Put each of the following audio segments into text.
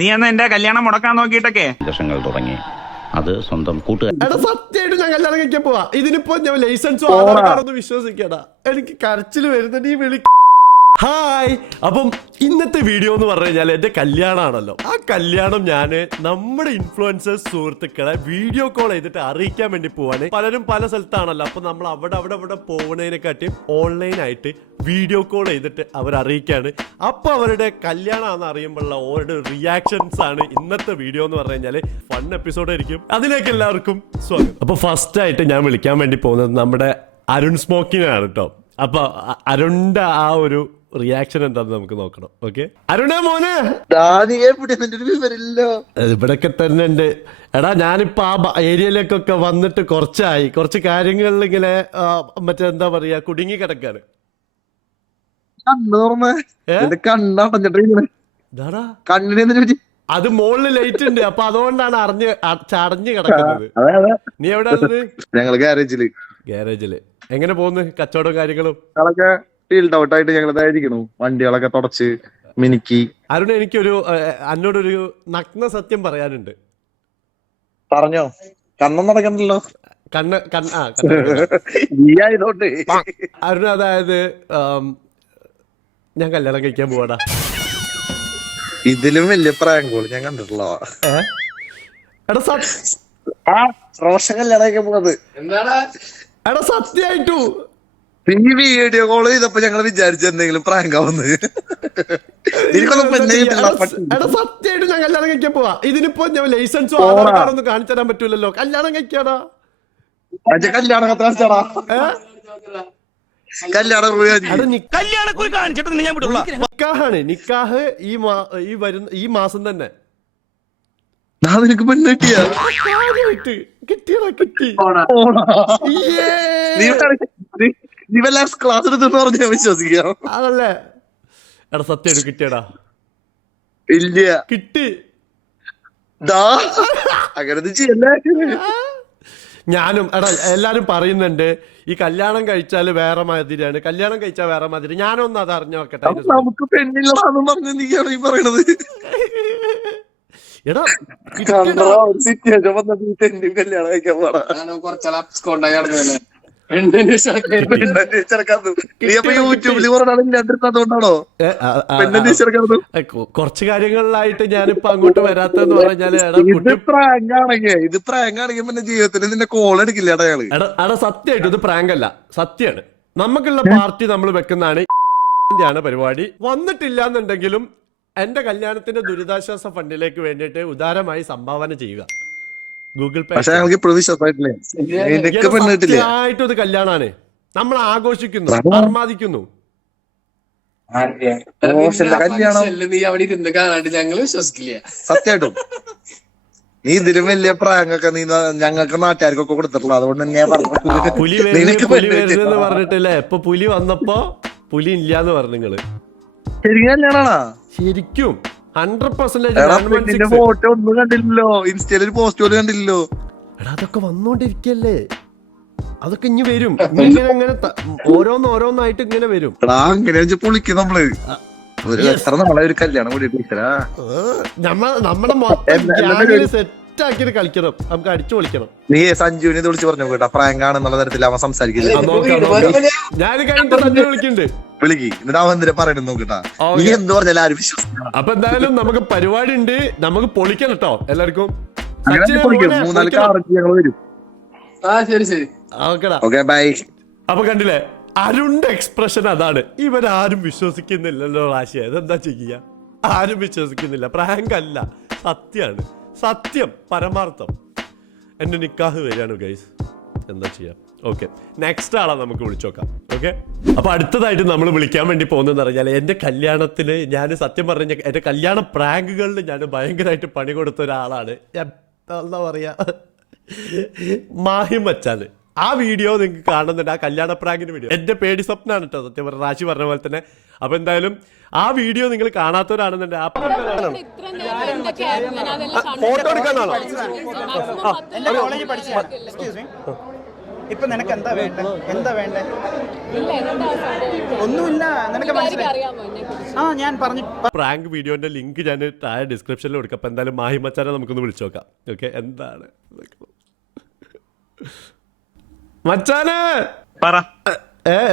നീ എന്നാ എന്റെ കല്യാണം മുടക്കാൻ നോക്കിയിട്ടൊക്കെ ലക്ഷങ്ങൾ തുടങ്ങി. അത് സ്വന്തം കൂട്ടുകാർ സത്യമായിട്ട് ഞാൻ കല്യാണം കഴിക്കാൻ പോവാ. ഇതിനിപ്പോ ഞാൻ ലൈസൻസും ആധാർ കാർഡൊന്നും വിശ്വസിക്കടാ. എനിക്ക് കരച്ചിൽ വരുന്നുണ്ട് ഈ വിളി. ഹായ്, അപ്പം ഇന്നത്തെ വീഡിയോ എന്ന് പറഞ്ഞു കഴിഞ്ഞാൽ എന്റെ കല്യാണമാണല്ലോ. ആ കല്യാണം ഞാൻ നമ്മുടെ ഇൻഫ്ലുവൻസേഴ്സ് സുഹൃത്തുക്കളെ വീഡിയോ കോൾ ചെയ്തിട്ട് അറിയിക്കാൻ വേണ്ടി പോവാണ്. പലരും പല സ്ഥലത്താണല്ലോ. അപ്പൊ നമ്മൾ അവിടെ പോകുന്നതിനെക്കാട്ടിയും ഓൺലൈനായിട്ട് വീഡിയോ കോൾ ചെയ്തിട്ട് അവർ അറിയിക്കാണ്. അപ്പൊ അവരുടെ കല്യാണമാണെന്ന് അറിയുമ്പോഴുള്ള ഓരോ റിയാക്ഷൻസ് ആണ് ഇന്നത്തെ വീഡിയോ എന്ന് പറഞ്ഞു കഴിഞ്ഞാല് ഫൺ എപ്പിസോഡ് ആയിരിക്കും. അതിലേക്ക് എല്ലാവർക്കും സ്വാഗതം. അപ്പൊ ഫസ്റ്റ് ആയിട്ട് ഞാൻ വിളിക്കാൻ വേണ്ടി പോകുന്നത് നമ്മുടെ അരുൺ സ്മോക്കിനാണ് കേട്ടോ. അപ്പൊ അരുണിന്റെ ആ ഒരു റിയാക്ഷൻ എന്താന്ന് നമുക്ക് നോക്കണം. ഓക്കെ, അരുണേ മോനെ, ഇവിടൊക്കെ തന്നെ ഉണ്ട്. എടാ, ഞാനിപ്പോ ആ ഏരിയയിലേക്കൊക്കെ വന്നിട്ട് കുറച്ച് കാര്യങ്ങളിൽ ഇങ്ങനെ മറ്റെന്താ പറയാ കുടുങ്ങി കിടക്കാണ്. അത് മുകളിൽ ലൈറ്റ് ഉണ്ട്, അപ്പൊ അതുകൊണ്ടാണ് ചടഞ്ഞു കിടക്കുന്നത്. നീ എവിടെയാണത്? ഞങ്ങള് ഗാരേജില്. എങ്ങനെ പോകുന്നു കച്ചവടവും കാര്യങ്ങളും? ഫീൽഡ് ഔട്ട് ആയിട്ട് ഞങ്ങൾ വണ്ടികളൊക്കെ തുടച്ച് മിനുക്കി. അരുൺ, എനിക്കൊരു എന്നോടൊരു നഗ്ന സത്യം പറയാനുണ്ട്. പറഞ്ഞോ. കണ്ണം നടക്കണ്ടല്ലോ. അരുൺ, അതായത് ഞാൻ കല്യാണം കഴിക്കാൻ പോവാടാ. ഇതിലും വലിയ പ്രാങ്കോള് ഞാൻ കണ്ടിട്ടുള്ള. റോഷൻ കല്യാണം കഴിക്കാൻ പോണത് എടാ സത്യായിട്ടു. ഈ വീഡിയോ കോൾ ചെയ്തപ്പോ ഞങ്ങൾ വിചാരിച്ച എന്തെങ്കിലും പ്രാങ്കാവുന്നത്. എടാ സത്യമായിട്ട് ഞാൻ കല്യാണം കഴിക്കാൻ പോവാ. ഇതിനിപ്പോ ഞാൻ ലൈസൻസും ആധാർ കാർഡൊന്നും കാണിച്ചു തരാൻ പറ്റൂലല്ലോ. കല്യാണം കഴിക്കാടാ. നിക്കാഹ് ഈ മാസം തന്നെ. നിനക്ക് പെണ്ണ് കിട്ടിയാ? കിട്ടി. ക്ലാസ് എടുത്തെന്ന് പറഞ്ഞാൽ വിശ്വസിക്കാം. അതല്ലേ? എടാ സത്യമായിട്ട് കിട്ടിയടാ. ഇല്ല, കിട്ടി. അങ്ങനെ ചെയ്യല്ലേ. ഞാനും എടാ എല്ലാരും പറയുന്നുണ്ട് ഈ കല്യാണം കഴിച്ചാല് വേറെ മാതിരിയാണ്, കല്യാണം കഴിച്ചാൽ വേറെ മാതിരി. ഞാനൊന്ന് അത് അറിഞ്ഞു നോക്കട്ടെ. നമുക്ക് പെണ്ണില്ലാന്ന് പറഞ്ഞ് നീയാണ് ഈ പറയണത്. എടാ കല്യാണം കഴിക്കാൻ കുറച്ച് കാര്യങ്ങളിലായിട്ട് ഞാനിപ്പോ അങ്ങോട്ട് വരാത്തെന്ന് പറഞ്ഞാല് ഇത് പ്രാങ്കാണെങ്കിൽ പിന്നെ ജീവിതത്തിൽ നിന്റെ കോൾ എടുക്കില്ല. എടാ സത്യമായിട്ട് ഇത് പ്രാങ്ക് അല്ല, സത്യമാണ്. നമുക്കുള്ള പാർട്ടി നമ്മൾ വെക്കുന്നതാണ്. പരിപാടി വന്നിട്ടില്ല എന്നുണ്ടെങ്കിലും എന്റെ കല്യാണത്തിന്റെ ദുരിതാശ്വാസ ഫണ്ടിലേക്ക് വേണ്ടിയിട്ട് ഉദാരമായി സംഭാവന ചെയ്യുക. ഗൂഗിൾ പേ. സത്യമായിട്ടും ഇത് കല്യാണാണ്. നമ്മൾ ആഘോഷിക്കുന്നു, ആർമാദിക്കുന്നു. സത്യമായിട്ടും നീ ഇതിലും വലിയ പ്രാങ്കൊക്കെ നീ ഞങ്ങൾക്ക് നാട്ടുകാർക്കൊക്കെ കൊടുത്തിട്ടുള്ള. അതുകൊണ്ട് തന്നെ പുലി വരുന്നെന്ന് പറഞ്ഞിട്ടില്ലേ? ഇപ്പൊ പുലി വന്നപ്പോ പുലി ഇല്ലാന്ന് പറഞ്ഞു നിങ്ങള്. ശരിക്കും 100% ഫോട്ടോ ഒന്നും കണ്ടില്ലല്ലോ, ഇൻസ്റ്റയിൽ ഒരു പോസ്റ്റ് പോലും കണ്ടില്ലല്ലോ. എടാ അതൊക്കെ വന്നോണ്ടിരിക്കല്ലേ, അതൊക്കെ ഇനി വരും. ഇങ്ങനെ ഓരോന്നായിട്ട് ഇങ്ങനെ വരും. അങ്ങനെ പൊളിക്കും നമ്മള്. നമ്മളെ ഒരു കല്യാണം കൂടി നമ്മുടെ സെറ്റ് ആക്കിയിട്ട് കളിക്കണം, നമുക്ക് അടിച്ചു പൊളിക്കണം. നീ സഞ്ജുവിനെ വിളിച്ച് പറഞ്ഞു കേട്ടോ, പ്രാങ്ക് ആണെന്നുള്ള തരത്തിൽ അവൻ സംസാരിക്കില്ല. ഞാൻ കഴിഞ്ഞിട്ട് സഞ്ജു വിളിക്കുന്നുണ്ട്. വിളിക്ക്, എന്നിട്ട് അവൻ എന്തിനാ പറയണത് നോക്കട്ടാ. നീ എന്ത് പറഞ്ഞാലും ആരും വിശ്വസിക്കും. അപ്പൊ എന്തായാലും നമുക്ക് പരിപാടി ഉണ്ട്, നമുക്ക് പൊളിക്കണം കേട്ടോ എല്ലാവർക്കും. 3-4 കാർ ഞങ്ങൾ വരും. അപ്പൊ കണ്ടില്ലേ അരുണിന്റെ എക്സ്പ്രഷൻ അതാണ്. ഇവരാരും വിശ്വസിക്കുന്നില്ലല്ലോ റാശിയ. ഇതെന്താ ചെയ്യാ? ആരും വിശ്വസിക്കുന്നില്ല. പ്രാങ്ക് അല്ല, സത്യമാണ്. സത്യം, പരമാർത്ഥം. എന്റെ നിക്കാഹ് വരികയാണ് ഗൈസ്, എന്താ ചെയ്യാ? ഓക്കെ, നെക്സ്റ്റ് ആളെ നമുക്ക് വിളിച്ചോക്കാം. ഓക്കെ, അപ്പൊ അടുത്തതായിട്ട് നമ്മൾ വിളിക്കാൻ വേണ്ടി പോകുന്നതെന്ന് പറഞ്ഞാൽ എന്റെ കല്യാണത്തിന് ഞാൻ സത്യം പറഞ്ഞ എന്റെ കല്യാണ പ്രാങ്കുകളിൽ ഞാൻ ഭയങ്കരമായിട്ട് പണി കൊടുത്ത ഒരാളാണ്. എന്താ പറയാ, മാഹിം മച്ചാന്. ആ വീഡിയോ നിങ്ങൾക്ക് കാണുന്നുണ്ട്, ആ കല്യാണ പ്രാങ്കിന്റെ വീഡിയോ. എന്റെ പേടി സ്വപ്നാണ് കേട്ടോ, സത്യം പറഞ്ഞ റാശി പറഞ്ഞ പോലെ തന്നെ. അപ്പൊ എന്തായാലും ആ വീഡിയോ നിങ്ങൾ കാണാത്തവരാണെന്നുണ്ടെങ്കിൽ ഫോട്ടോ എടുക്കാനാണോ? ഇപ്പൊ നിനക്ക് എന്താ വേണ്ടേ? ഒന്നുമില്ല, നിനക്ക് മനസ്സിലായി. ഞാൻ പറഞ്ഞു. പ്രാങ്ക് വീഡിയോന്റെ ലിങ്ക് ഞാൻ താഴെ ഡിസ്ക്രിപ്ഷനിൽ കൊടുക്കാം. അപ്പൊ എന്തായാലും മാഹി മച്ചാനെ നമുക്കൊന്ന് വിളിച്ചു നോക്കാം. ഓക്കെ, എന്താണ് മച്ചാനെ പറ.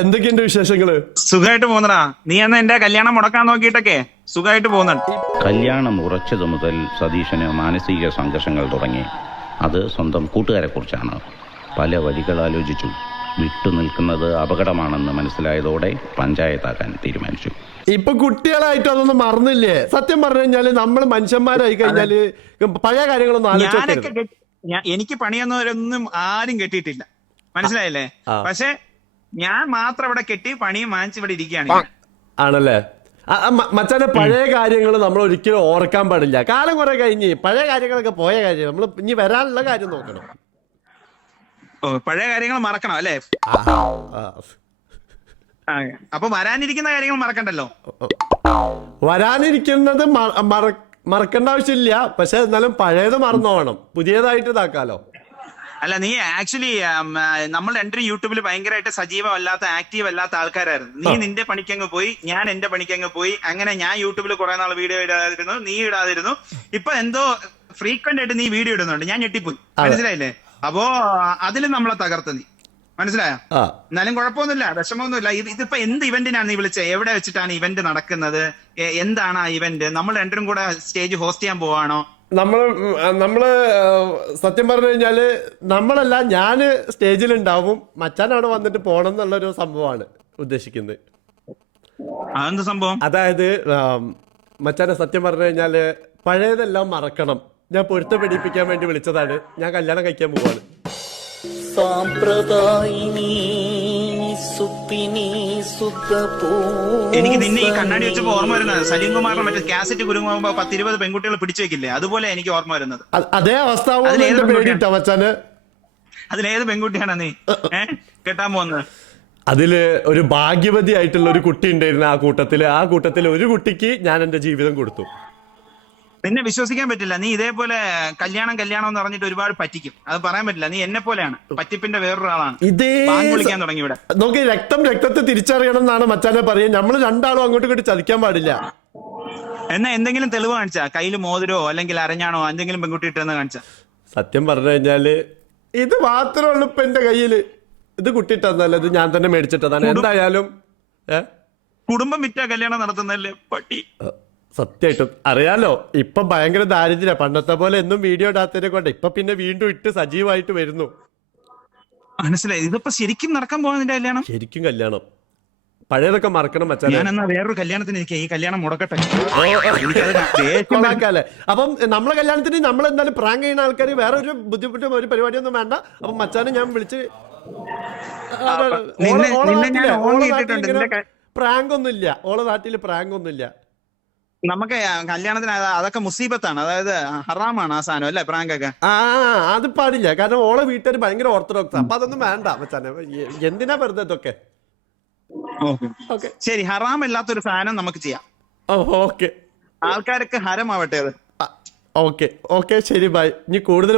എന്തൊക്കെയുണ്ട് വിശേഷങ്ങള്? സുഖമായിട്ട് പോകുന്നടാ. നീ എന്നാ എന്റെ കല്യാണം മുടക്കാൻ നോക്കിയിട്ടൊക്കെ സുഖമായിട്ട് പോകുന്നുണ്ട്. കല്യാണം ഉറച്ചതു മുതൽ സതീശന് മാനസിക സംഘർഷങ്ങൾ തുടങ്ങി. അത് സ്വന്തം കൂട്ടുകാരെ കുറിച്ചാണ്. പല വഴികൾ ആലോചിച്ചു. വിട്ടുനിൽക്കുന്നത് അപകടമാണെന്ന് മനസ്സിലായതോടെ പഞ്ചായത്താക്കാൻ തീരുമാനിച്ചു. ഇപ്പൊ കുട്ടികളായിട്ട് അതൊന്നും മറന്നില്ലേ? സത്യം പറഞ്ഞു കഴിഞ്ഞാല് നമ്മൾ മനുഷ്യന്മാരായി കഴിഞ്ഞാല് പഴയ കാര്യങ്ങളൊന്നും ആലോചിച്ചു. എനിക്ക് പണിയൊന്നും ആരും കെട്ടിയിട്ടില്ല, മനസ്സിലായില്ലേ? പക്ഷെ ഞാൻ മാത്രം ഇവിടെ കെട്ടി പണിയും വാങ്ങിച്ച് ഇവിടെ ഇരിക്കുകയാണ്. ആണല്ലേ? മച്ചാനെ, പഴയ കാര്യങ്ങൾ നമ്മൾ ഒരിക്കലും ഓർക്കാൻ പാടില്ല. കാലം കുറെ കഴിഞ്ഞ് പഴയ കാര്യങ്ങളൊക്കെ പോയ കാര്യം. നമ്മൾ ഇനി വരാനുള്ള കാര്യം നോക്കണം. പഴയ കാര്യങ്ങൾ മറക്കണം അല്ലേ? അപ്പൊ വരാനിരിക്കുന്ന കാര്യങ്ങൾ മറക്കണ്ടല്ലോ. വരാനിരിക്കുന്നത് മറക്കേണ്ട ആവശ്യമില്ല. പക്ഷെ എന്നാലും പഴയത് മറന്നോണം, പുതിയതായിട്ട് ഇതാക്കാലോ. അല്ല, നീ ആക്ച്വലി നമ്മൾ രണ്ടും യൂട്യൂബിൽ ഭയങ്കരമായിട്ട് സജീവമല്ലാത്ത ആക്റ്റീവ് അല്ലാത്ത ആൾക്കാരായിരുന്നു. നീ നിന്റെ പണിക്കങ്ങ് പോയി, ഞാൻ എന്റെ പണിക്കങ്ങ് പോയി. അങ്ങനെ ഞാൻ യൂട്യൂബിൽ കുറെ നാൾ വീഡിയോ ഇടാതിരുന്നു, നീ ഇടാതിരുന്നു. ഇപ്പൊ എന്തോ ഫ്രീക്വന്റ് ആയിട്ട് നീ വീഡിയോ ഇടുന്നുണ്ട്. ഞാൻ ഞെട്ടിപ്പോയി, മനസ്സിലായില്ലേ? അപ്പോ അതിൽ നമ്മളെ തകർത്ത് നീ, മനസ്സിലായോ? എന്നാലും കുഴപ്പമൊന്നുമില്ല, വിഷമമൊന്നുമില്ല. ഇതിപ്പോ എന്ത് ഇവന്റിനാണ് നീ വിളിച്ചത്? എവിടെ വെച്ചിട്ടാണ് ഇവന്റ് നടക്കുന്നത്? എന്താണ് ആ ഇവന്റ്? നമ്മൾ രണ്ടും കൂടെ സ്റ്റേജ് ഹോസ്റ്റ് ചെയ്യാൻ പോവാണോ? നമ്മള് സത്യം പറഞ്ഞു കഴിഞ്ഞാല് നമ്മളല്ല, ഞാന് സ്റ്റേജിലുണ്ടാവും, മച്ചാൻ അവിടെ വന്നിട്ട് പോണം എന്നുള്ളൊരു സംഭവമാണ് ഉദ്ദേശിക്കുന്നത്. അതെന്ത് സംഭവം? അതായത് മച്ചാനെ, സത്യം പറഞ്ഞു കഴിഞ്ഞാല് പഴയതെല്ലാം മറക്കണം. ഞാൻ പൊരുത്തപ്പെടിപ്പിക്കാൻ വേണ്ടി വിളിച്ചതാണ്. ഞാൻ കല്യാണം കഴിക്കാൻ പോവാണ്. എനിക്ക് നിന്നെ ഈ കണ്ണാടി വെച്ചപ്പോ ഓർമ്മ വരുന്നത് സലീം കുമാറിന്റെ മറ്റേ കാസറ്റ് കുരുങ്ങുമ്പോ 10-20 പെൺകുട്ടികൾ പിടിച്ചു വെക്കില്ലേ, അതുപോലെ എനിക്ക് ഓർമ്മ വരുന്നത്. അതേ അവസ്ഥ. അതിലേത് പെൺകുട്ടിയാണ് നീ കെട്ടാൻ പോകുന്നത്? അതില് ഒരു ഭാഗ്യവതി ആയിട്ടുള്ള ഒരു കുട്ടി ഉണ്ടായിരുന്നു ആ കൂട്ടത്തില് ഒരു കുട്ടിക്ക് ഞാൻ എന്റെ ജീവിതം കൊടുത്തു. നിന്നെ വിശ്വസിക്കാൻ പറ്റില്ല. നീ ഇതേപോലെ കല്യാണം എന്ന് പറഞ്ഞിട്ട് ഒരുപാട് പറ്റിക്കും. അത് പറയാൻ പറ്റില്ല. നീ എന്നെ പോലെയാണ്, പറ്റിപ്പിന്റെ വേറൊരാളാണ്. വിളിക്കാൻ തുടങ്ങി ഇവിടെ. നോക്കി, രക്തത്തെ തിരിച്ചറിയണം എന്നാണ് മച്ചാനെ പറയാൻ. നമ്മള് രണ്ടാളും അങ്ങോട്ടും ഇങ്ങോട്ട് ചതിക്കാൻ പാടില്ല. എന്നാ എന്തെങ്കിലും തെളിവ് കാണിച്ചാ? കയ്യില് മോതിരോ അല്ലെങ്കിൽ അരഞ്ഞാണോ എന്തെങ്കിലും പെൺകുട്ടി ഇട്ടെന്ന് കാണിച്ചാ? സത്യം പറഞ്ഞു കഴിഞ്ഞാല് ഇത് മാത്രമേ ഉള്ളൂ ഇപ്പൊ എന്റെ കയ്യില്. ഇത് കുട്ടിയിട്ടതല്ല, ഇത് ഞാൻ തന്നെ മേടിച്ചിട്ടതാണ്. എന്തായാലും കുടുംബം വിറ്റാ കല്യാണം നടത്തുന്നല്ലേ പട്ടി. സത്യമായിട്ടും അറിയാലോ, ഇപ്പൊ ഭയങ്കര ദാരിദ്ര്യ. പണ്ടത്തെ പോലെ എന്നും വീഡിയോ ഇടാത്തതിനെ കൊണ്ട് ഇപ്പൊ പിന്നെ വീണ്ടും ഇട്ട് സജീവമായിട്ട് വരുന്നു. മനസ്സിലായി. ഇതിപ്പോ ശരിക്കും നടക്കാൻ പോകുന്നതിന്റെ കല്യാണം? ശരിക്കും കല്യാണം. പഴയതൊക്കെ മറക്കണം മച്ചാനെ. ഞാൻ എന്നാ വേറൊരു കല്യാണത്തിന് ഈ കല്യാണം മുടക്കട്ടെ. അപ്പം നമ്മളെ കല്യാണത്തിന് നമ്മൾ എന്തായാലും പ്രാങ്ക് ചെയ്യുന്ന ആൾക്കാർ വേറെ ഒരു ബുദ്ധിമുട്ടും ഒരു പരിപാടിയൊന്നും വേണ്ട. അപ്പൊ മച്ചാനെ ഞാൻ വിളിച്ച് പ്രാങ്ക് ഒന്നുമില്ല. ഓളെ നാട്ടില് പ്രാങ്ക് ഒന്നുമില്ല. നമുക്ക് കല്യാണത്തിന് അതൊക്കെ മുസീബത്താണ്, അതായത് ഹറാമാണ് ആ സാധനം അല്ലേ, പ്രാങ്കൊക്കെ. അത് പാടില്ല. കാരണം ഓളെ വീട്ടുകാർ ഭയങ്കര ഓർത്തഡോക്സ്. അപ്പൊ അതൊന്നും വേണ്ട മച്ചാനെ. എന്തിനാ വെറുതെ ഇതൊക്കെ? ശരി, ഹറാം അല്ലാത്തൊരു സാധനം നമുക്ക് ചെയ്യാം. ഓക്കെ, ആൾക്കാരൊക്കെ ഹരമാവട്ടെ അത്. ഓക്കെ ശരി, ബൈ. ഇനി കൂടുതൽ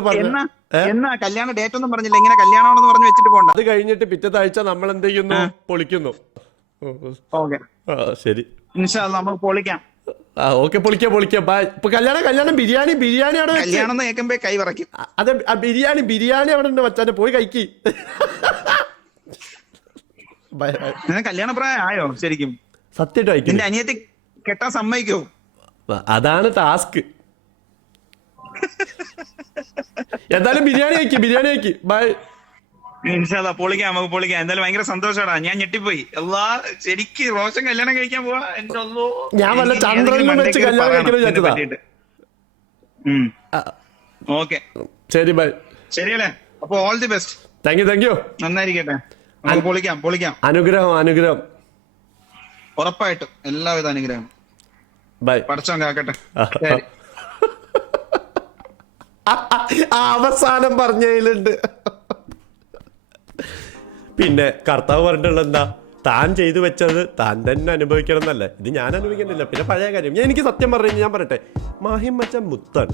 എന്നാ കല്യാണ ഡേറ്റ് ഒന്നും പറഞ്ഞില്ല. ഇങ്ങനെ കല്യാണമെന്ന് പറഞ്ഞു വെച്ചിട്ട് പോണ്ട. അത് കഴിഞ്ഞിട്ട് പിറ്റത്തെ ആഴ്ച നമ്മൾ എന്ത് ചെയ്യുന്നു? പൊളിക്കുന്നു. ശരി, ഇൻഷാ അല്ലാഹ് നമുക്ക് പൊളിക്കാം. ഓക്കെ, പൊളിക്കാം. ബൈ. ഇപ്പൊ കല്യാണം ബിരിയാണി അവിടെ കല്യാണം കേൾക്കുമ്പോ കൈ വിറയ്ക്കും. അതെ, ബിരിയാണി അവിടെ ഉണ്ട് മച്ചാനെ, പോയി കഴിക്കി. കല്യാണ പ്രായം ആയോ ശരിക്കും? സത്യമായിട്ട് നിന്റെ അനിയത്തി കെട്ടാൻ സമ്മതിക്കോ? അതാണ് ടാസ്ക്. എന്തായാലും ബിരിയാണി കഴിക്കി. ബൈ. ഇൻഷാല്ലാ പൊളിക്കാം, നമുക്ക് പൊളിക്കാം. എന്തായാലും ഭയങ്കര സന്തോഷമാടാ. ഞാൻ ഞെട്ടിപ്പോയി. ശരിക്ക് റോഷൻ കല്യാണം കഴിക്കാൻ പോവാ. ഞാൻ വല്ല ചന്ദ്രനിലും വെച്ച് കല്യാണം കഴിക്കണോ? ഓക്കെ ശരി, ബൈ. ശരിയല്ലേ? അപ്പൊ all the best. Thank you. നന്നായിരിക്കട്ടെ. പൊളിക്കാം. അനുഗ്രഹം ഉറപ്പായിട്ടും എല്ലാവിധ അനുഗ്രഹം. ബൈ. പടച്ചോൻ കാക്കട്ടെ. അവസാനം പറഞ്ഞതിലുണ്ട്. പിന്നെ കർത്താവ് പറഞ്ഞിട്ടുള്ള എന്താ? താൻ ചെയ്തു വെച്ചത് താൻ തന്നെ അനുഭവിക്കണം എന്നല്ലേ. ഇത് ഞാൻ അനുഭവിക്കുന്നില്ല. പിന്നെ പഴയ കാര്യം എനിക്ക് സത്യം പറഞ്ഞു ഞാൻ പറയട്ടെ, മാഹിം മച്ചാൻ മുത്താണ്.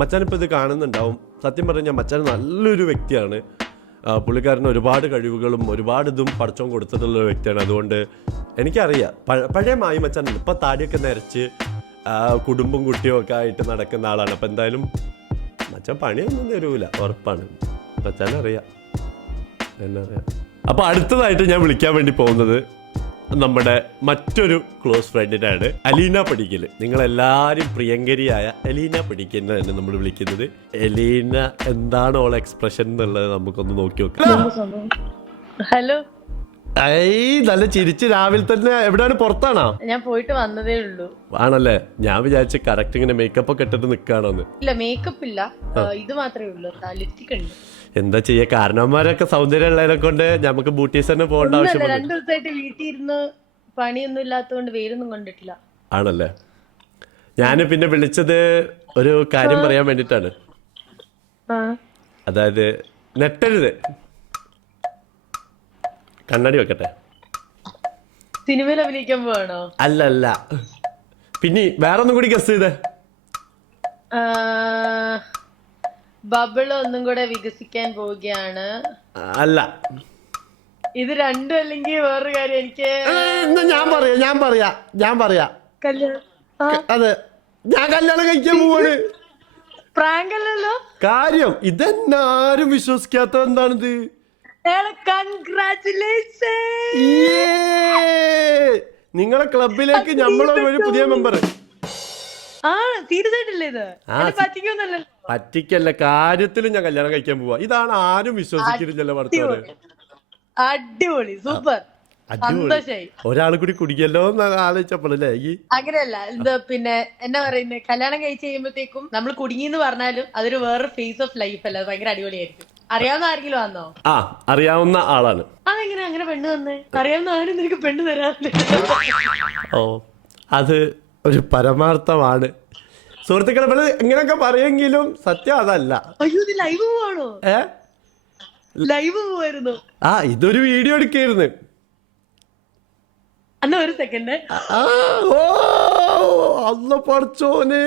മച്ചാനിപ്പോൾ ഇത് കാണുന്നുണ്ടാവും. സത്യം പറഞ്ഞു കഴിഞ്ഞാൽ മച്ചാൻ നല്ലൊരു വ്യക്തിയാണ്. പുള്ളിക്കാരന് ഒരുപാട് കഴിവുകളും ഒരുപാട് ഇതും പഠിച്ചോൻ കൊടുത്തിട്ടുള്ള ഒരു വ്യക്തിയാണ്. അതുകൊണ്ട് എനിക്കറിയാം പഴയ മായി മച്ചാൻ ഇപ്പം താടിയൊക്കെ നരച്ച് കുടുംബം കുട്ടിയും ഒക്കെ ആയിട്ട് നടക്കുന്ന ആളാണ്. അപ്പം എന്തായാലും മച്ചാൻ പണിയൊന്നും തരൂല, ഉറപ്പാണ്. മച്ചാനറിയാം, എന്നറിയാം. അപ്പോൾ അടുത്തതായിട്ട് ഞാൻ വിളിക്കാൻ വേണ്ടി പോകുന്നത് നമ്മുടെ മറ്റൊരു ക്ലോസ് ഫ്രണ്ടിനാണ്, അലീന പടിക്കൽ. നിങ്ങളെല്ലാവരും പ്രിയങ്കരിയായ അലീന പടിക്കലിനെ തന്നെ നമ്മൾ വിളിക്കുന്നത്. അലീന എന്താണ് ഓൾ എക്സ്പ്രഷൻ എന്നുള്ളത് നമുക്കൊന്ന് നോക്കി നോക്കാം. ഹലോ. നല്ല ചിരിച്ച് രാവിലെ തന്നെ. എവിടെയാണ്, പുറത്താണോ? ഞാൻ പോയിട്ട് വന്നതേ ഉള്ളൂ. ആണല്ലേ, ഞാൻ വിചാരിച്ചു കറക്റ്റ് ഇങ്ങനെ മേക്കപ്പ് ഒക്കെ ഇട്ടിട്ട് നിൽക്കുകയാണോന്ന്. ഇല്ല, മേക്കപ്പ് ഇല്ല, ഇത് മാത്രമേ ഉള്ളൂ. ലിപ്സ്റ്റിക് ഉണ്ട്. എന്താ ചെയ്യാ, കാരണവന്മാരൊക്കെ സൗന്ദര്യം ഉള്ളതിനെ കൊണ്ട് നമുക്ക് ബ്യൂട്ടീസ് തന്നെ പോകേണ്ട ആവശ്യമില്ല. 2 ദിവസമായിട്ട് വീട്ടിൽ ഇരുന്ന് പണിയൊന്നും ഇല്ലാത്തതുകൊണ്ട് വെയിലൊന്നും കണ്ടിട്ടില്ല. ആണല്ലേ, ഞാൻ പിന്നെ വിളിച്ചത് ഒരു കാര്യം പറയാൻ വേണ്ടിട്ടാണ്. അതായത് നെട്ടരുത്, കണ്ണാടി വെക്കട്ടെ. സിനിമയിൽ അഭിനയിക്കാൻ പോവാണോ? അല്ല, പിന്നെ വേറൊന്നും കൂടി ഗസ് ചെയ്തേ. ബബിള് ഒന്നും കൂടെ വികസിക്കാൻ പോവുകയാണ്. അല്ല, ഇത് രണ്ടും അല്ലെങ്കിൽ വേറൊരു കാര്യം. എനിക്ക് ഞാൻ പറയാ കല്യാണം. അതെ, ഞാൻ കല്യാണം കഴിക്കാൻ പോവാണ്. പ്രാങ്ക് അല്ലല്ലോ കാര്യം. ഇതെന്നാരും വിശ്വസിക്കാത്ത എന്താണിത്? കൺഗ്രാറ്റുലേഷൻ. നിങ്ങളെ ക്ലബിലേക്ക് നമ്മളൊരു പുതിയ മെമ്പർ. തീർച്ചയായിട്ടില്ലേ ഇത്? പറ്റിക്കൊന്നല്ലോ. പറ്റിക്കല്ല, കാര്യത്തിലും ഞാൻ കല്യാണം കഴിക്കാൻ പോവാ. ഇതാണ് ആരും വിശ്വസിക്കുന്നില്ലല്ലോ ഭർത്താവ്. അടിപൊളി, സൂപ്പർ, സന്തോഷായി. ഒരാൾ കൂടി കുടിക്കല്ലോ എന്ന് ആലോചിച്ചപ്പോഴല്ലേ ഈ അങ്ങനെയല്ല. ഇത് പിന്നെ എന്നാ പറയുന്നത്, കല്യാണം കഴിച്ച് കഴിയുമ്പോഴത്തേക്കും നമ്മൾ കുടുങ്ങിന്ന് പറഞ്ഞാലും അതൊരു വേറെ ഫേസ് ഓഫ് ലൈഫ് അല്ല. അത് ഭയങ്കര അടിപൊളിയായിരിക്കും. അറിയാവുന്ന ആരെങ്കിലും വന്നോ? അറിയാവുന്ന ആളാണ്. അതെങ്ങനെ അങ്ങനെ പെണ്ണ് തന്നെ? അറിയാവുന്ന ആരും നിനക്ക് പെണ്ണ് തരാറില്ല. ഓ, അത് ഒരു പരമാർത്ഥമാണ് സുഹൃത്തുക്കളെ. ഇങ്ങനെയൊക്കെ പറയെങ്കിലും സത്യം അതല്ല. അയ്യോ, ഇത് ലൈവ് പോവാണോ? ലൈവ് പോവായിരുന്നു. ഇതൊരു വീഡിയോ എടുക്കായിരുന്നു. എന്നാ ഒരു സെക്കൻഡ്. അല്ല പഠിച്ചോനെ.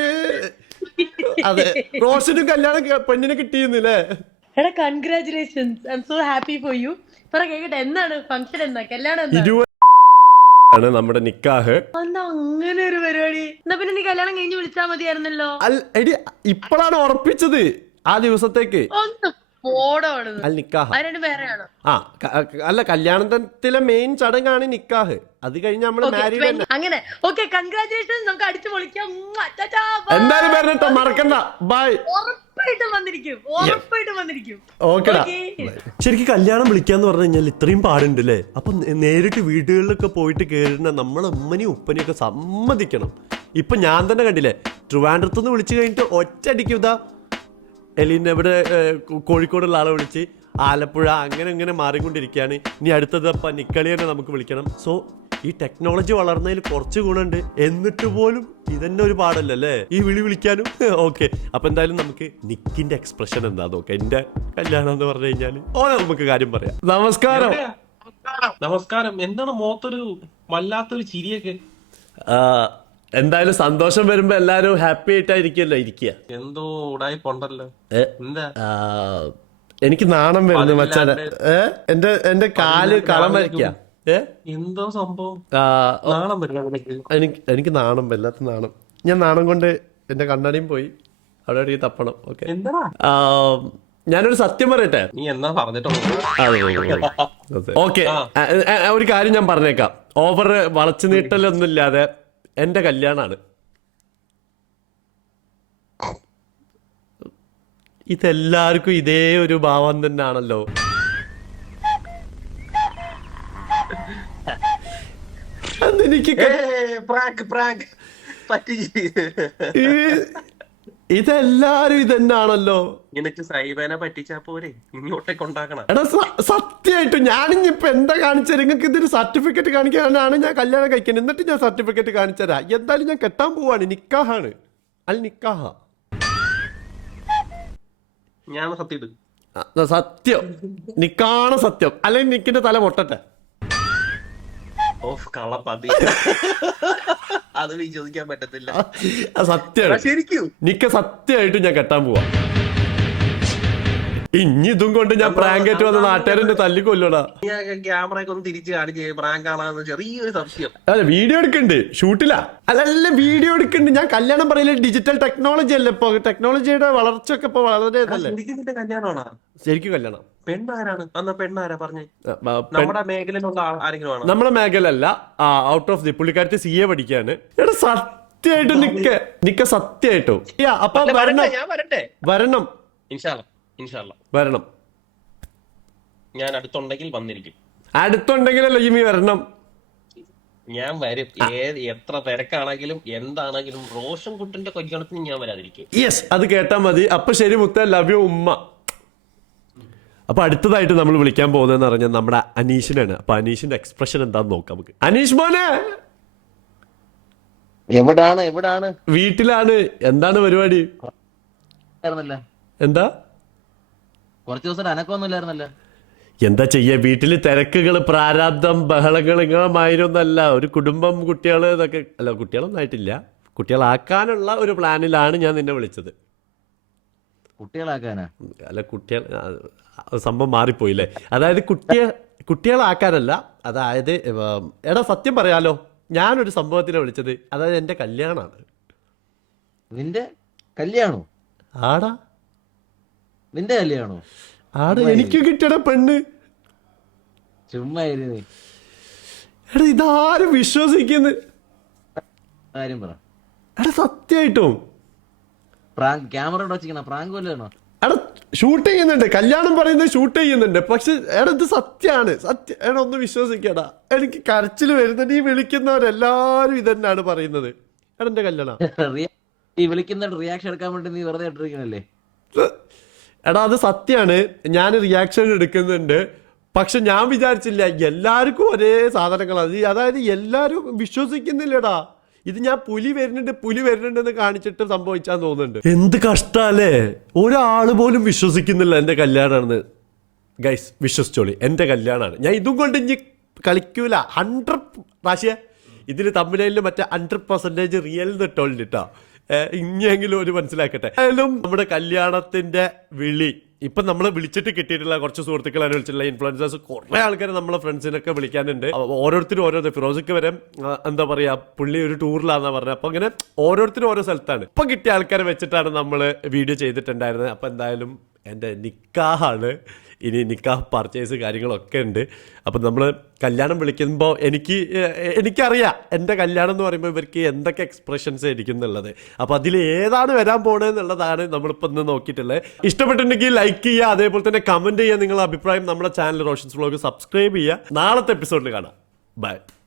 അതെ, റോഷനും കല്യാണം പെണ്ണിനെ കിട്ടിയിരുന്നില്ലേ? എടാ, congratulations. I M so happy for you. പറ കേക്കട്ടെ, എന്താണ് ഫംഗ്ഷൻ? എന്നാ കല്യാണം? ആണ് നമ്മുടെ നിക്കാഹ്. എന്താ അങ്ങനെ ഒരു പരിപാടി? എന്നാ പിന്നെ നീ കല്യാണം കഴിഞ്ഞ് വിളിച്ചാ മതിയായിരുന്നല്ലോ. എടി, ഇപ്പോഴാണ് ഉറപ്പിച്ചത് ആ ദിവസത്തേക്ക്. അല്ല, കല്യാണത്തിലെ മെയിൻ ചടങ്ങാണ് നിക്കാഹ്. അത് കഴിഞ്ഞ് നമ്മള് മാരീഡ്. അങ്ങനെ ഓക്കെ, കൺഗ്രാറ്റുലേഷൻസ്. നമുക്ക് അടിച്ചു പൊളിക്കാം. എന്തായാലും പറഞ്ഞിട്ടോ, മറക്കണ്ട. ബൈ. ഉറപ്പായിട്ടും വന്നിരിക്കും. ഓക്കെടാ. ശരിക്കും കല്യാണം വിളിക്കാന്ന് പറഞ്ഞു കഴിഞ്ഞാൽ ഇത്രയും പാടുണ്ടല്ലേ? അപ്പൊ നേരിട്ട് വീടുകളിലൊക്കെ പോയിട്ട് കേറുന്ന നമ്മളെ ഉമ്മനെയും ഉപ്പനെയും ഒക്കെ സമ്മതിക്കണം. ഇപ്പൊ ഞാൻ തന്നെ കണ്ടില്ലേ, ട്രിവാൻഡ്രത്തുനിന്ന് വിളിച്ചു കഴിഞ്ഞിട്ട് ഒറ്റയടിക്കും ഇതാ എലീന ഇവിടെ കോഴിക്കോടുള്ള ആളെ വിളിച്ച് ആലപ്പുഴ അങ്ങനെ മാറിക്കൊണ്ടിരിക്കുകയാണ്. ഇനി അടുത്തത് അപ്പം നിക്കളിയെ നമുക്ക് വിളിക്കണം. സോ ഈ ടെക്നോളജി വളർന്നതിൽ കുറച്ച് ഗുണമുണ്ട്. എന്നിട്ട് പോലും ഇതന്നെ ഒരു പാടല്ലേ ഈ വിളിക്കാനും. ഓക്കെ, അപ്പൊ എന്തായാലും നമുക്ക് നിക്കിന്റെ എക്സ്പ്രഷൻ എന്താ നോക്കാം. എന്റെ കല്യാണം എന്ന് പറഞ്ഞു കഴിഞ്ഞാല് നമുക്ക് കാര്യം പറയാം. നമസ്കാരം. എന്താണ് മുഖത്തൊരു വല്ലാത്തൊരു ചിരിയൊക്കെ? എന്തായാലും സന്തോഷം വരുമ്പോ എല്ലാരും ഹാപ്പി ആയിട്ടായിരിക്കുമല്ലോ ഇരിക്കുക. എന്തോ ഉടായിപ്പുണ്ടല്ലോ. എന്താ? എനിക്ക് നാണം വരുന്നു മച്ചാനെ. എന്റെ കാല് കളം വരയ്ക്ക. എന്തോ സംഭവം? നാണം എനിക്ക് നാണം, വല്ലാത്ത നാണം. ഞാൻ നാണം കൊണ്ട് എന്റെ കണ്ണാടിയും പോയി അവിടെ അടിക്ക് തപ്പണം. ഓക്കെ, ഞാനൊരു സത്യം പറയട്ടെ. നീ എന്നാ പറഞ്ഞിട്ടോ? ഓക്കെ, ഒരു കാര്യം ഞാൻ പറഞ്ഞേക്കാം. ഓവർ വളച്ചു നീട്ടലൊന്നും ഇല്ലാതെ എന്റെ കല്യാണാണ്. ഇതെല്ലാവർക്കും ഇതേ ഒരു ഭാവം തന്നെയാണല്ലോ. ഇതെല്ലാരും ഇതന്നാണല്ലോ. നിനക്ക് സൈബേനെ പറ്റിച്ചാ പോരെ, ഇങ്ങോട്ടേക്ക് ഉണ്ടാക്കണം. എടാ സത്യമായിട്ടും ഞാനിപ്പോ എന്താ കാണിച്ചത്? നിങ്ങൾക്ക് ഇതൊരു സർട്ടിഫിക്കറ്റ് കാണിക്കാനാണ് ഞാൻ കല്യാണം കഴിക്കുന്നത്. എന്നിട്ട് ഞാൻ സർട്ടിഫിക്കറ്റ് കാണിച്ചതാ. എന്തായാലും ഞാൻ കെട്ടാൻ പോവാണ്. നിക്കാഹാണ്. അൽ നിക്കാഹ. ഞാൻ സത്യം സത്യം, നിക്കാണ് സത്യം. അല്ലെങ്കിൽ നിക്കിന്റെ തല പൊട്ടട്ടെ. കള്ളപ്പതി. അത് വിശ്വസിക്കാൻ പറ്റത്തില്ല. സത്യമാണ്. ശരിക്കും നിക്ക സത്യമായിട്ടും ഞാൻ കെട്ടാൻ പോവാ. ഇനി ഇതും കൊണ്ട് ഞാൻ പ്രാങ്ക് ആയിട്ട് വന്ന നാട്ടുകാരെന്നെ തല്ലിക്കൊല്ലടാ. ക്യാമറയൊക്കെ ഒന്ന് തിരിച്ച് കാണിച്ച് പ്രാങ്ക് ആണെന്ന് ചെറിയൊരു സംശയം. അല്ല വീഡിയോ എടുക്കണ്ട്, ഷൂട്ടില്ല. അല്ല വീഡിയോ എടുക്കണ്ട്. ഞാൻ കല്യാണം പറയില്ല, ഡിജിറ്റൽ ടെക്നോളജി അല്ലേ ഇപ്പൊ. ടെക്നോളജിയുടെ വളർച്ച ഒക്കെ ഇപ്പൊ വളരെ നിന്റെ കല്യാണമാണോ? ശരിക്കും കല്യാണം. പെണ്ണാരാണ്? അന്ന് പെണ്ണാരാ പറഞ്ഞേ? നമ്മുടെ മേഖലയിലുള്ള ആരെങ്കിലും ആണോ? നമ്മുടെ മേഖല അല്ല, ഔട്ട് ഓഫ് ദി. പുള്ളിക്കാരത്തി CA പഠിക്കാണ്. എടാ സത്യമായിട്ട് നിക്ക സത്യമായിട്ടോ. അപ്പൊ വരണം വരണം. ഞാൻ അടുത്തുണ്ടെങ്കിൽ വന്നിരിക്കും. അടുത്തുണ്ടെങ്കിലല്ലോ ജിമ്മി വരണം. ഞാൻ വരും. എത്ര തിരക്കാണെങ്കിലും എന്താണെങ്കിലും റോഷൻ കുട്ടിന്റെ കല്യാണത്തിന് ഞാൻ വരാതിരിക്കും. യെസ്, അത് കേട്ടാ മതി. അപ്പൊ ശരി മുത്ത, ലവ് യു ഉമ്മ. അപ്പൊ അടുത്തതായിട്ട് നമ്മൾ വിളിക്കാൻ പോകുന്നതെന്ന് പറഞ്ഞാൽ നമ്മുടെ അനീഷിനാണ്. അപ്പൊ അനീഷിന്റെ എക്സ്പ്രഷൻ എന്താന്ന് നോക്കാം നമുക്ക്. അനീഷ് മോനെ, എവിടാണ്? വീട്ടിലാണ്. എന്താണ് പരിപാടി? എന്താ കുറച്ചു ദിവസം അനക്കൊന്നുമില്ലായിരുന്നല്ലോ. എന്താ ചെയ്യാ, വീട്ടില് തിരക്കുകള്, പ്രാരാബ്ദം, ബഹളങ്ങൾ ഇങ്ങനെ മായിരുന്നല്ല. ഒരു കുടുംബം, കുട്ടികള് ഇതൊക്കെ. അല്ല, കുട്ടികളൊന്നും ആയിട്ടില്ല. കുട്ടികളാക്കാനുള്ള ഒരു പ്ലാനിലാണ് ഞാൻ നിന്നെ വിളിച്ചത്. കുട്ടികളാക്കാനാ? അല്ല, സംഭവം മാറിപ്പോയില്ലേ. അതായത് കുട്ടികളാക്കാനല്ല. അതായത് എടാ സത്യം പറയാലോ, ഞാനൊരു സംഭവത്തിനെ വിളിച്ചത്. അതായത് എന്റെ കല്യാണാണ്. നിന്റെ കല്യാണോ? ആടാ, നിന്റെ കല്യാണോ? ആടാ, എനിക്ക് കിട്ടിയട പെണ്ണ്. ചുമ്മാ എടാ, ഇതാരും വിശ്വസിക്കുന്നു. കാര്യം പറ. എടാ സത്യമായിട്ടും ക്യാമറ വെച്ചിരിക്കണ പ്രാങ്ക് വല്ലതാണോ? എടാ ഷൂട്ട് ചെയ്യുന്നുണ്ട്, കല്യാണം പറയുന്നത് ഷൂട്ട് ചെയ്യുന്നുണ്ട്. പക്ഷെ എടാ ഇത് സത്യമാണ്. എടാ ഒന്ന് വിശ്വസിക്കടാ. എനിക്ക് കരച്ചിൽ വരുന്നുണ്ട്. ഈ വിളിക്കുന്നവരെല്ലാരും ഇതന്നെയാണ് പറയുന്നത്. എടാ എന്റെ കല്യാണം. ഈ വിളിക്കുന്ന റിയാക്ഷൻ എടുക്കാൻ വേണ്ടി നീ വെറുതെ ഇട്ടിരിക്കണല്ലേ? എടാ അത് സത്യമാണ്. ഞാൻ റിയാക്ഷൻ എടുക്കുന്നുണ്ട്. പക്ഷെ ഞാൻ വിചാരിച്ചില്ല എല്ലാവർക്കും ഒരേ സാധനങ്ങളാണ്. അതായത് എല്ലാരും വിശ്വസിക്കുന്നില്ലടാ. ഇത് ഞാൻ പുലി വരുന്നുണ്ടെന്ന് കാണിച്ചിട്ട് സംഭവിച്ചാന്ന് തോന്നുന്നുണ്ട്. എന്ത് കഷ്ടല്ലേ, ഒരാള് പോലും വിശ്വസിക്കുന്നില്ല എന്റെ കല്യാണമാണെന്ന്. ഗൈസ് വിശ്വസിച്ചോളി, എന്റെ കല്യാണമാണ്. ഞാൻ ഇതും കൊണ്ട് ഇനി കളിക്കൂല. 100 റാശിയ ഇതിൽ തമ്മിലും മറ്റേ 100% റിയൽ ഇട്ടോളിട്ടാ. ഇനിയെങ്കിലും ഒരു മനസ്സിലാക്കട്ടെ. ആയാലും നമ്മുടെ കല്യാണത്തിന്റെ വിളി ഇപ്പൊ നമ്മളെ വിളിച്ചിട്ട് കിട്ടിയിട്ടുള്ള കുറച്ച് സുഹൃത്തുക്കളാണ് വിളിച്ചിട്ടുള്ള ഇൻഫ്ലുവൻസേഴ്സ്. കുറെ ആൾക്കാരെ നമ്മളെ ഫ്രണ്ട്സിനൊക്കെ വിളിക്കാനുണ്ട്. ഓരോരുത്തരും ഓരോ ഫിറോസിക്ക് വരെ എന്താ പറയാ, പുള്ളി ഒരു ടൂറിലാന്നാ പറഞ്ഞത്. അപ്പൊ അങ്ങനെ ഓരോരുത്തരും ഓരോ സ്ഥലത്താണ്. ഇപ്പൊ കിട്ടിയ ആൾക്കാരെ വെച്ചിട്ടാണ് നമ്മൾ വീഡിയോ ചെയ്തിട്ടുണ്ടായിരുന്നത്. അപ്പൊ എന്തായാലും എൻ്റെ നിക്കാഹാണ്. ഇനി നിക്കാഹ് പർച്ചേസ് കാര്യങ്ങളൊക്കെ ഉണ്ട്. അപ്പം നമ്മൾ കല്യാണം വിളിക്കുമ്പോൾ എനിക്കറിയാം എൻ്റെ കല്യാണം എന്ന് പറയുമ്പോൾ ഇവർക്ക് എന്തൊക്കെ എക്സ്പ്രഷൻസ് ആയിരിക്കും എന്നുള്ളത്. അപ്പോൾ അതിൽ ഏതാണ് വരാൻ പോകണമെന്നുള്ളതാണ് നമ്മളിപ്പോൾ ഇന്ന് നോക്കിയിട്ടുള്ളത്. ഇഷ്ടപ്പെട്ടിട്ടുണ്ടെങ്കിൽ ലൈക്ക് ചെയ്യുക, അതേപോലെ തന്നെ കമൻറ്റ് ചെയ്യുക നിങ്ങളുടെ അഭിപ്രായം. നമ്മുടെ ചാനൽ റോഷൻസ് വ്ലോഗ് സബ്സ്ക്രൈബ് ചെയ്യുക. നാളത്തെ എപ്പിസോഡിൽ കാണാം. ബൈ.